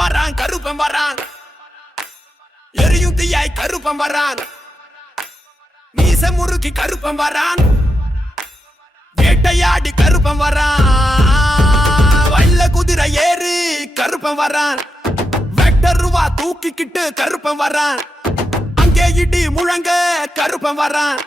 வரான் கருப்பன் வரான், எரியும் தீயாய் கருப்பன் வரான், மீச முறுக்கி கருப்பன் வரான், வேட்டையாடி கருப்பன் வரான், வல்ல குதிரை ஏறி கருப்பன் வரான், வெக்டர் ரூபா தூக்கிக்கிட்டு கருப்பன் வரான், அங்கே இடி முழங்க கருப்பன் வரான்,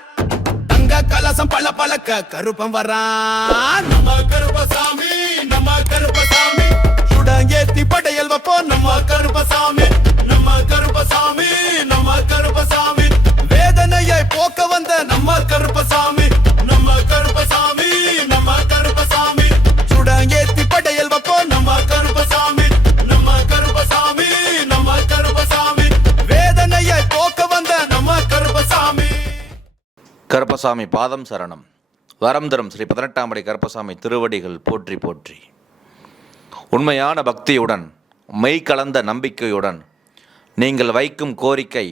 தங்க கலசம் பல பழக்க கருப்பன் வரான். நம்ம கருப்பசாமி, நம்ம கருப்பசாமி, சுடங்கேத்தி படையல் வைப்போ நம்ம கருப்பசாமி, நம்ம கருப்பசாமி, நம்ம கருப்பசாமி, வேதனையை போக்க வந்த நம்ம கருப்பசாமி, நம்ம கருப்பசாமி, நம்ம கருப்பசாமி, சுடங்கேத்தி படையல் வைப்போ நம்ம கருப்பசாமி, நம்ம கருப்பசாமி, நம்ம கருப்பசாமி, வேதனையை போக்க வந்த நம்ம கருப்பசாமி. கருப்பசாமி பாதம் சரணம். வரம் தரும் ஸ்ரீ 18ஆம் படி கருப்பசாமி திருவடிகள் போற்றி போற்றி. உண்மையான பக்தியுடன் மெய் கலந்த நம்பிக்கையுடன் நீங்கள் வைக்கும் கோரிக்கை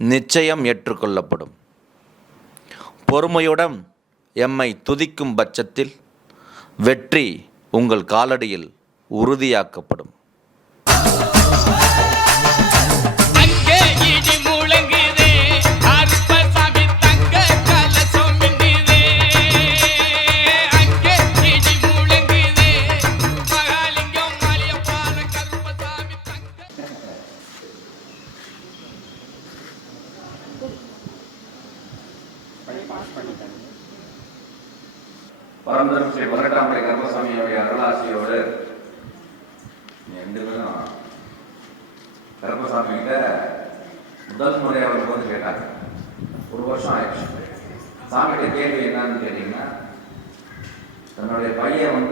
நிச்சயம் ஏற்றுக்கொள்ளப்படும். பொறுமையுடன் எம்மை துதிக்கும் பட்சத்தில் வெற்றி உங்கள் காலடியில் உறுதியாக்கப்படும். பரமதம் ஸ்ரீ 18ஆம் படி கருப்பசாமியோடைய அருளாசியோடு ரெண்டு பேரும் கருப்பசாமி கிட்ட முதல் முறையாக வரும்போது கேட்டாங்க. ஒரு வருஷம் ஆயிடுச்சு. சாமிகிட்ட கேள்வி என்னன்னு கேட்டீங்கன்னா, தன்னுடைய பையன்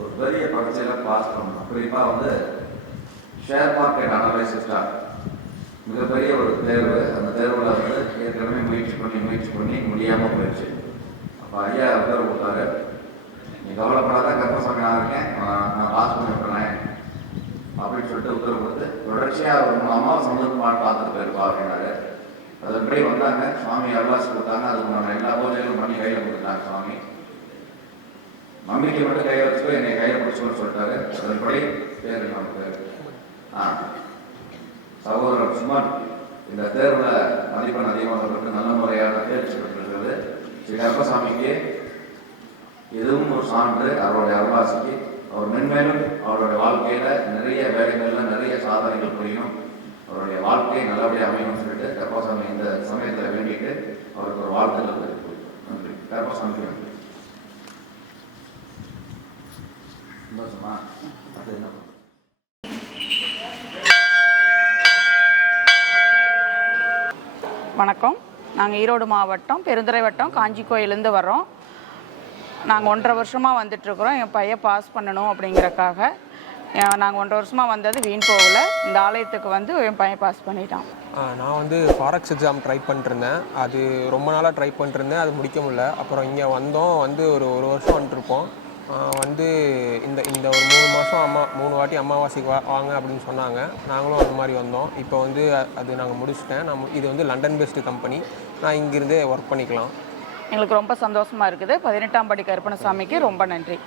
ஒரு பெரிய பரீட்சையில் பாஸ் பண்ணணும். குறிப்பாக ஷேர் மார்க்கெட் அனலைசிஸ்டா மிகப்பெரிய ஒரு தேர்வு. அந்த தேர்வில் ஏற்கனவே முயற்சி பண்ணி முடியாமல் போயிடுச்சு. அப்போ ஐயா பேர் கொடுத்தாரு, நீ கவலைப்படாத, கருப்பசாமி இருக்கேன், நான் பாஸ் பண்ணி விட்டுறேன் அப்படின்னு சொல்லிட்டு உத்தரவு கொடுத்து தொடர்ச்சியாக ஒரு 3 அமாவாசை பார்த்துட்டு போயிருப்பா அப்படின்னாரு. அதன்படி வந்தாங்க. சுவாமி அருளாசி கொடுத்தாங்க. அதுக்கு நான் எல்லா பூஜைகளும் பண்ணி கையில் கொடுத்தாங்க. சுவாமி நம்பிக்கை மட்டும் கையில் வச்சுக்கோ, என்னை கையில் பிடிச்சோன்னு சொல்லிட்டாரு. அதன்படி பேர் நமக்கு சகோதரர் சுமார் இந்த தேர்வில் மதிப்பெண் அதிகமாக நல்ல முறையாக தேர்ச்சி பெற்றிருக்கிறது. ஸ்ரீ கருப்பசாமிக்கு இதுவும் ஒரு சான்று. அவருடைய அருளாசிக்கு அவர் மென்மேலும் அவருடைய வாழ்க்கையில் நிறைய வேலைகளில் நிறைய சாதனைகள் புரியும், அவருடைய வாழ்க்கையை நல்லபடியாக அமையும் சொல்லிட்டு கருப்பசாமி இந்த சமயத்தில் வேண்டிட்டு அவருக்கு ஒரு வாழ்த்துக்கள் தெரிவிக்கும். நன்றி. கருப்பசாமிக்கு நன்றி. சந்தோஷமா? அது என்ன வணக்கம். நாங்கள் ஈரோடு மாவட்டம் பெருந்துறை வட்டம் காஞ்சி கோயிலேருந்து வர்றோம். நாங்கள் 1.5 வருஷமாக வந்துட்டுருக்குறோம். என் பையன் பாஸ் பண்ணணும் அப்படிங்கிறக்காக நாங்கள் 1.5 வருஷமாக வந்தது வீண் போகலை. இந்த ஆலயத்துக்கு என் பையன் பாஸ் பண்ணிட்டான். நான் ஃபாரக்ஸ் எக்ஸாம் ட்ரை பண்ணிட்டுருந்தேன். அது ரொம்ப நாளாக ட்ரை பண்ணிட்டுருந்தேன், அது முடிக்க முடியல. அப்புறம் இங்கே வந்தோம். ஒரு வருஷம் வந்துட்டுருப்போம். இந்த ஒரு 3 மாதம் 3 வாட்டி அமாவாசைக்கு வாங்க அப்படின்னு சொன்னாங்க. நாங்களும் அது மாதிரி வந்தோம். இப்போ அது நாங்கள் முடிச்சுட்டேன். இது லண்டன் பேஸ்டு கம்பெனி. நான் இங்கிருந்தே ஒர்க் பண்ணிக்கலாம். எங்களுக்கு ரொம்ப சந்தோஷமாக இருக்குது. 18ஆம் படி கருப்பணசாமிக்கு ரொம்ப நன்றி.